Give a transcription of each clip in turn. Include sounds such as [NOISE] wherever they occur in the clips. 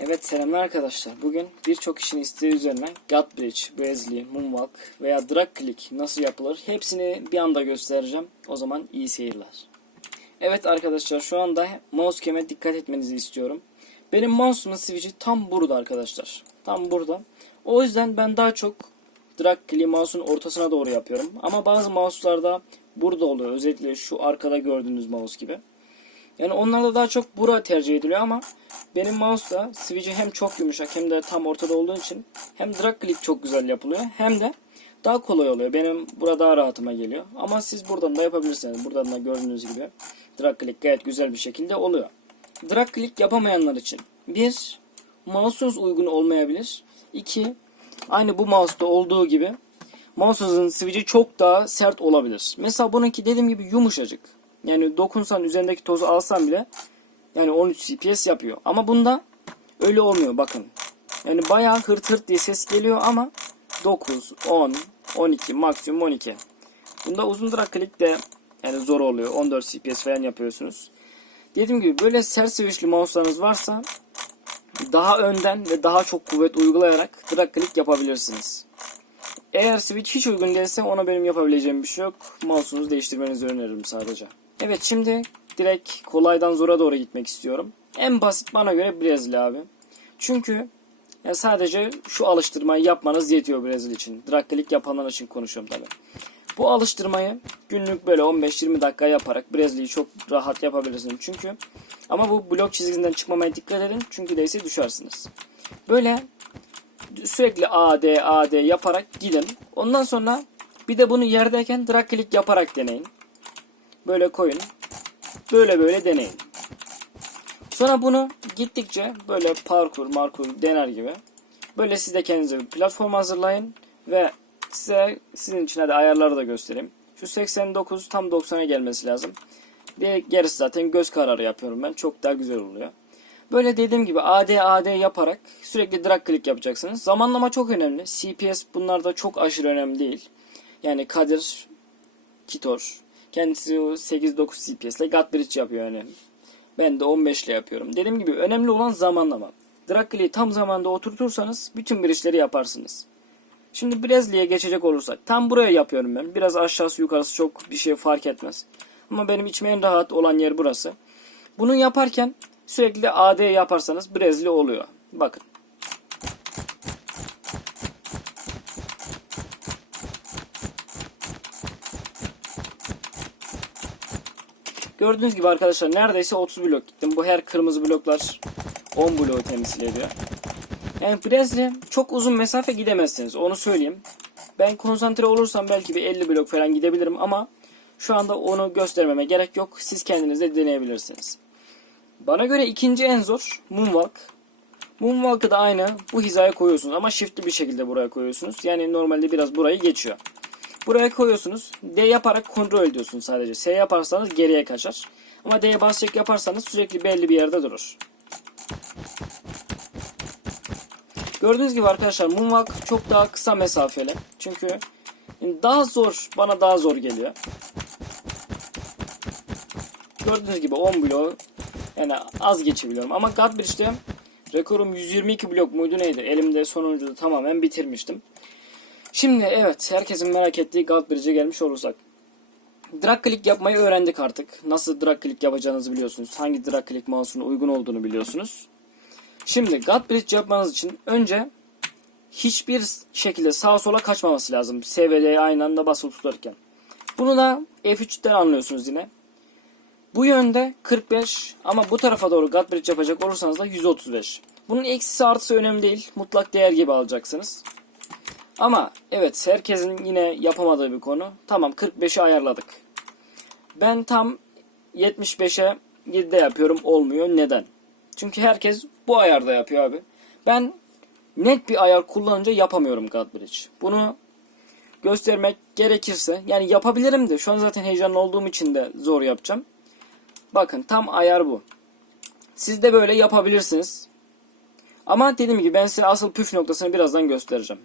Evet selamlar arkadaşlar. Bugün birçok kişinin isteği üzerine gut bridge, Wesley, moonwalk veya drag click nasıl yapılır hepsini bir anda göstereceğim. O zaman iyi seyirler. Evet arkadaşlar şu anda mouse keme dikkat etmenizi istiyorum. Benim mouse'umun switch'i tam burada arkadaşlar. Tam burada. O yüzden ben daha çok drag click mouse'un ortasına doğru yapıyorum. Ama bazı mouse'larda burada oluyor. Özellikle şu arkada gördüğünüz mouse gibi. Yani onlarda daha çok bura tercih ediliyor ama benim mouse'da switch'i hem çok yumuşak hem de tam ortada olduğu için hem drag click çok güzel yapılıyor hem de daha kolay oluyor. Benim burada daha rahatıma geliyor. Ama siz buradan da yapabilirsiniz. Buradan da gördüğünüz gibi drag click gayet güzel bir şekilde oluyor. Drag click yapamayanlar için bir mouse'unuz uygun olmayabilir. İki aynı bu mouse'da olduğu gibi mouse'unuzun switch'i çok daha sert olabilir. Mesela bununki dediğim gibi yumuşacık. Yani dokunsan üzerindeki tozu alsan bile yani 13 CPS yapıyor. Ama bunda öyle olmuyor bakın. Yani bayağı hırt hırt diye ses geliyor ama 9, 10, 12 maksimum 12. Bunda uzun drag click de yani zor oluyor. 14 CPS falan yapıyorsunuz. Dediğim gibi böyle sert switchli mouse'larınız varsa daha önden ve daha çok kuvvet uygulayarak drag click yapabilirsiniz. Eğer switch hiç uygun değilse ona benim yapabileceğim bir şey yok. Mouse'unuzu değiştirmenizi öneririm sadece. Evet şimdi direkt kolaydan zora doğru gitmek istiyorum. En basit bana göre Brezilya abi. Çünkü ya sadece şu alıştırmayı yapmanız yetiyor Brezilya için. Drag click yapanlar için konuşuyorum tabi. Bu alıştırmayı günlük böyle 15-20 dakika yaparak Brezilya'yı çok rahat yapabilirsiniz. Çünkü ama bu blok çizgisinden çıkmamaya dikkat edin. Çünkü değilse düşersiniz. Böyle sürekli AD AD yaparak gidin. Ondan sonra bir de bunu yerdeyken drag click yaparak deneyin. Böyle koyun. Böyle böyle deneyin. Sonra bunu gittikçe böyle parkur markur dener gibi. Böyle siz de kendinize bir platform hazırlayın. Ve size sizin için hadi ayarları da göstereyim. Şu 89 tam 90'a gelmesi lazım. Bir gerisi zaten göz kararı yapıyorum ben. Çok daha güzel oluyor. Böyle dediğim gibi AD AD yaparak sürekli drag click yapacaksınız. Zamanlama çok önemli. CPS bunlarda çok aşırı önemli değil. Yani Kadir, Kitor, kendisi o 8-9 CPS ile God Bridge yapıyor yani. Ben de 15 ile yapıyorum. Dediğim gibi önemli olan zamanlama. Drag click'i tam zamanda oturtursanız bütün bridge'leri yaparsınız. Şimdi Brezilya'ya geçecek olursak tam buraya yapıyorum ben. Biraz aşağısı yukarısı çok bir şey fark etmez. Ama benim içime rahat olan yer burası. Bunu yaparken sürekli AD yaparsanız Brezilya oluyor. Bakın. Gördüğünüz gibi arkadaşlar neredeyse 30 blok gittim. Bu her kırmızı bloklar 10 bloğu temsil ediyor. Yani Brezilya çok uzun mesafe gidemezsiniz onu söyleyeyim. Ben konsantre olursam belki bir 50 blok falan gidebilirim ama şu anda onu göstermeme gerek yok. Siz kendiniz de deneyebilirsiniz. Bana göre ikinci en zor Moonwalk. Moonwalk'ı da aynı bu hizaya koyuyorsunuz ama shiftli bir şekilde buraya koyuyorsunuz. Yani normalde biraz burayı geçiyor. Buraya koyuyorsunuz. D yaparak kontrol ediyorsunuz sadece. S yaparsanız geriye kaçar. Ama D'ye basacak yaparsanız sürekli belli bir yerde durur. Gördüğünüz gibi arkadaşlar Moonwalk çok daha kısa mesafeli. Çünkü daha zor, bana daha zor geliyor. Gördüğünüz gibi 10 blok yani az geçebiliyorum. Ama God Bridge'de rekorum 122 blok muydu neydi? Elimde sonuncuda tamamen bitirmiştim. Şimdi evet herkesin merak ettiği God Bridge'e gelmiş olursak. Drag click yapmayı öğrendik artık. Nasıl drag click yapacağınızı biliyorsunuz. Hangi drag click mouse'un uygun olduğunu biliyorsunuz. Şimdi God Bridge yapmanız için önce hiçbir şekilde sağa sola kaçmaması lazım. SVD'ye aynı anda basılı tutarken. Bunu da F3'ten anlıyorsunuz yine. Bu yönde 45 ama bu tarafa doğru God Bridge yapacak olursanız da 135. Bunun eksisi artısı önemli değil. Mutlak değer gibi alacaksınız. Ama evet herkesin yine yapamadığı bir konu. Tamam 45'i ayarladık. Ben tam 75'e 7'de yapıyorum olmuyor. Neden? Çünkü herkes bu ayarda yapıyor abi. Ben net bir ayar kullanınca yapamıyorum God Bridge. Bunu göstermek gerekirse yani yapabilirim de şu an zaten heyecanlı olduğum için de zor yapacağım. Bakın tam ayar bu. Siz de böyle yapabilirsiniz. Ama dediğim gibi ben size asıl püf noktasını birazdan göstereceğim.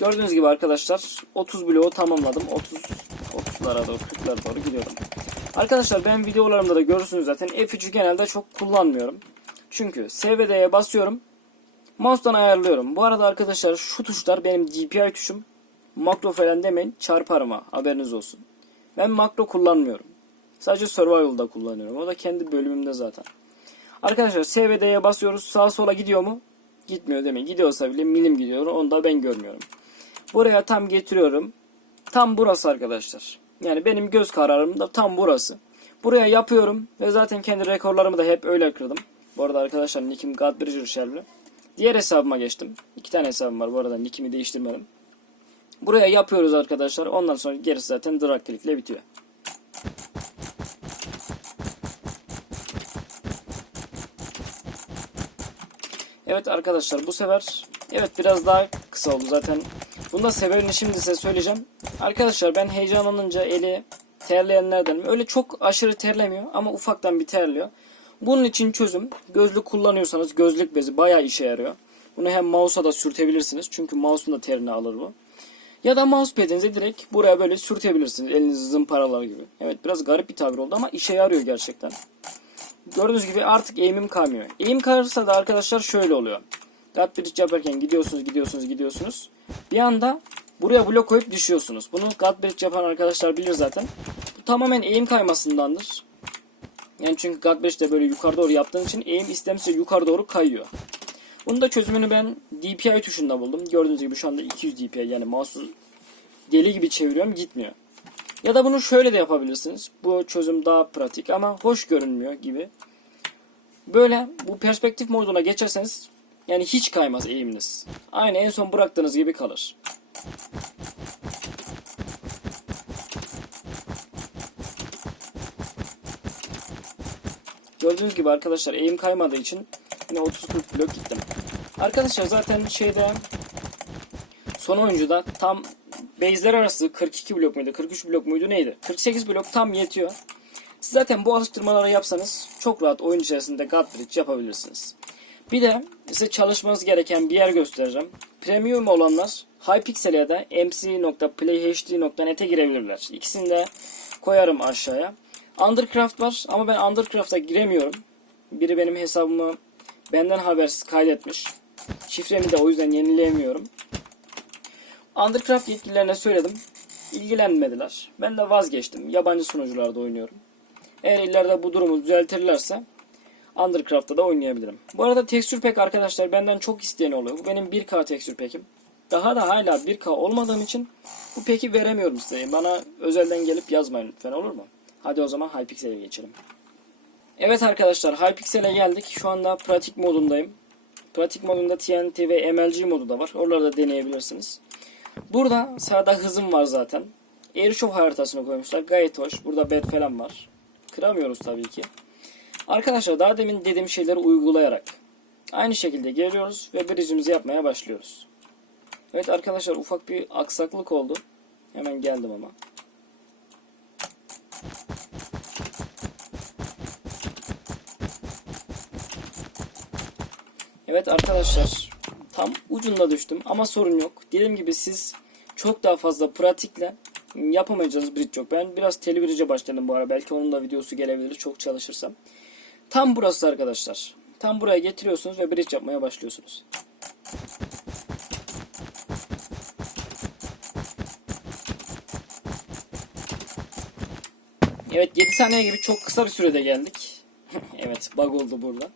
Gördüğünüz gibi arkadaşlar 30 bloğu tamamladım. 30 30'lara doğru 40'lara doğru gidiyorum. Arkadaşlar ben videolarımda da görürsünüz zaten F3'ü genelde çok kullanmıyorum. Çünkü SVD'ye basıyorum. Mouse'dan ayarlıyorum. Bu arada arkadaşlar şu tuşlar benim DPI tuşum. Makro falan demeyin çarparım ha haberiniz olsun. Ben makro kullanmıyorum. Sadece Survival'da kullanıyorum. O da kendi bölümümde zaten. Arkadaşlar SVD'ye basıyoruz. Sağa sola gidiyor mu? Gitmiyor demeyin. Gidiyorsa bile milim gidiyor. Onu da ben görmüyorum. Buraya tam getiriyorum. Tam burası arkadaşlar. Yani benim göz kararım da tam burası. Buraya yapıyorum ve zaten kendi rekorlarımı da hep öyle kırdım. Bu arada arkadaşlar nickim Godbridger Shelby. Diğer hesabıma geçtim. İki tane hesabım var bu arada nickimi değiştirmedim. Buraya yapıyoruz arkadaşlar. Ondan sonra gerisi zaten drag click ile bitiyor. Evet arkadaşlar bu sefer evet biraz daha kısa oldu zaten. Bunda sebebini şimdi size söyleyeceğim. Arkadaşlar ben heyecanlanınca eli terleyenlerdenim. Öyle çok aşırı terlemiyor ama ufaktan bir terliyor. Bunun için çözüm gözlük kullanıyorsanız gözlük bezi bayağı işe yarıyor. Bunu hem mouse'a da sürtebilirsiniz. Çünkü mouse'un da terini alır bu. Ya da mousepad'inizi direkt buraya böyle sürtebilirsiniz. Elinizi zımparalar gibi. Evet biraz garip bir tabir oldu ama işe yarıyor gerçekten. Gördüğünüz gibi artık eğimim kaymıyor. Eğim kayarsa da arkadaşlar şöyle oluyor. God Bridge yaparken gidiyorsunuz gidiyorsunuz gidiyorsunuz. Bir anda buraya blok koyup düşüyorsunuz. Bunu God Bridge yapan arkadaşlar bilir zaten. Bu tamamen eğim kaymasındandır. Yani çünkü God Bridge de böyle yukarı doğru yaptığın için eğim istemsizce yukarı doğru kayıyor. Bunun da çözümünü ben DPI tuşunda buldum. Gördüğünüz gibi şu anda 200 DPI yani mouse'u deli gibi çeviriyorum gitmiyor. Ya da bunu şöyle de yapabilirsiniz. Bu çözüm daha pratik ama hoş görünmüyor gibi. Böyle bu perspektif moduna geçerseniz yani hiç kaymaz eğiminiz. Aynı en son bıraktığınız gibi kalır. Gördüğünüz gibi arkadaşlar eğim kaymadığı için yine 30-40 blok gittim. Arkadaşlar zaten şeyde son oyuncuda tam base'ler arası 42 blok muydu 43 blok muydu neydi? 48 blok tam yetiyor. Siz zaten bu alıştırmaları yapsanız çok rahat oyun içerisinde God Bridge yapabilirsiniz. Bir de size çalışmanız gereken bir yer göstereceğim. Premium olanlar Hypixel ya da mc.playhd.net'e girebilirler. İkisini de koyarım aşağıya. Undercraft var ama ben Undercraft'a giremiyorum. Biri benim hesabımı benden habersiz kaydetmiş. Şifremi de o yüzden yenileyemiyorum. Undercraft yetkililerine söyledim. İlgilenmediler. Ben de vazgeçtim. Yabancı sunucularda oynuyorum. Eğer ileride bu durumu düzeltirlerse Undercraft'ta da oynayabilirim. Bu arada tekstür pack arkadaşlar benden çok isteyen oluyor. Bu benim 1K tekstür pack'im. Daha da hala 1K olmadığım için bu peki veremiyorum size. Bana özelden gelip yazmayın lütfen olur mu? Hadi o zaman Hypixel'e geçelim. Evet arkadaşlar Hypixel'e geldik. Şu anda pratik modundayım. Pratik modunda TNT ve MLG modu da var. Oraları da deneyebilirsiniz. Burada sağda hızım var zaten. Airshop haritasını koymuşlar. Gayet hoş. Burada bed falan var. Kıramıyoruz tabii ki. Arkadaşlar daha demin dediğim şeyleri uygulayarak aynı şekilde geliyoruz ve bridge'imizi yapmaya başlıyoruz. Evet arkadaşlar ufak bir aksaklık oldu. Hemen geldim ama. Evet arkadaşlar tam ucunda düştüm ama sorun yok. Dediğim gibi siz çok daha fazla pratikle yapamayacağınız bridge yok. Ben biraz teli başladım bu ara. Belki onun da videosu gelebilir çok çalışırsam. Tam burası arkadaşlar. Tam buraya getiriyorsunuz ve bridge yapmaya başlıyorsunuz. Evet 7 saniye gibi çok kısa bir sürede geldik. [LAUGHS] evet bug oldu burada.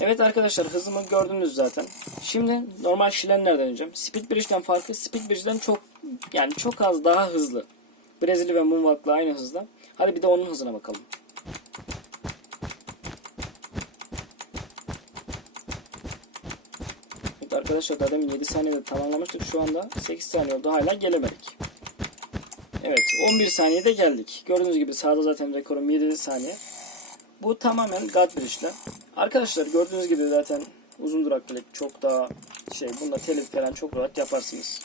Evet arkadaşlar hızımı gördünüz zaten. Şimdi normal şilenler deneyeceğim. Speed Bridge'den farkı Speed Bridge'den çok yani çok az daha hızlı. Brezilya ve Moonwalk'la aynı hızda. Hadi bir de onun hızına bakalım. Evet arkadaşlar daha demin 7 saniyede tamamlamıştık. Şu anda 8 saniye oldu. Hala gelemedik. Evet 11 saniyede geldik. Gördüğünüz gibi sağda zaten rekorum 7 saniye. Bu tamamen God Bridge'le. Arkadaşlar gördüğünüz gibi zaten uzun duraklılık çok daha şey bunda telif falan çok rahat yaparsınız.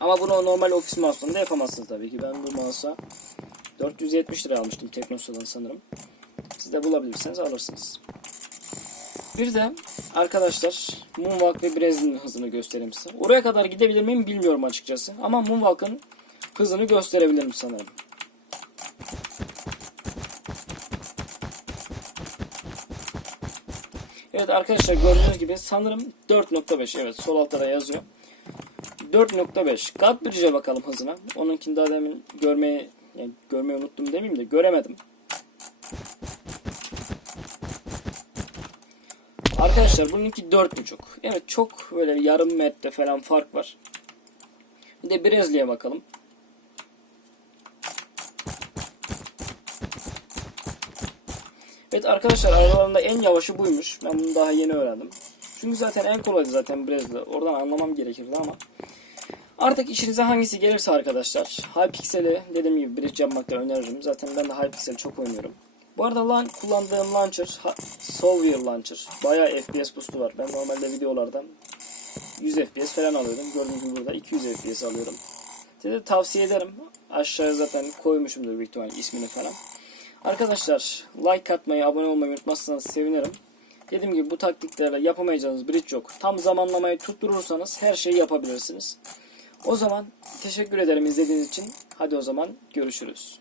Ama bunu normal ofis mouse'unda yapamazsınız tabii ki. Ben bu mouse'a 470 lira almıştım Teknosa'dan sanırım. Siz de bulabilirseniz alırsınız. Bir de arkadaşlar Moonwalk ve Brezilya'nın hızını göstereyim size. Oraya kadar gidebilir miyim bilmiyorum açıkçası. Ama Moonwalk'ın hızını gösterebilirim sanırım. Evet arkadaşlar gördüğünüz gibi sanırım 4.5 evet sol altta da yazıyor. 4.5 Godbridge'e bakalım hızına. Onunkini daha demin görmeyi yani görmeyi unuttum demeyeyim de göremedim. Arkadaşlar bununki 4.5. Evet çok böyle yarım metre falan fark var. Bir de Brezilya'ya bakalım. Evet arkadaşlar aralarında en yavaşı buymuş. Ben bunu daha yeni öğrendim. Çünkü zaten en kolaydı zaten Brezilya. Oradan anlamam gerekirdi ama. Artık işinize hangisi gelirse arkadaşlar. Hypixel'i dediğim gibi bridge yapmakta öneririm. Zaten ben de Hypixel çok oynuyorum. Bu arada lan kullandığım launcher Solvier launcher. Bayağı FPS boost'u var. Ben normalde videolardan 100 FPS falan alıyordum. Gördüğünüz gibi burada 200 FPS alıyorum. Size tavsiye ederim. Aşağıya zaten koymuşumdur büyük ihtimalle ismini falan. Arkadaşlar like atmayı, abone olmayı unutmazsanız sevinirim. Dediğim gibi bu taktiklerle yapamayacağınız bridge yok. Tam zamanlamayı tutturursanız her şeyi yapabilirsiniz. O zaman teşekkür ederim izlediğiniz için. Hadi o zaman görüşürüz.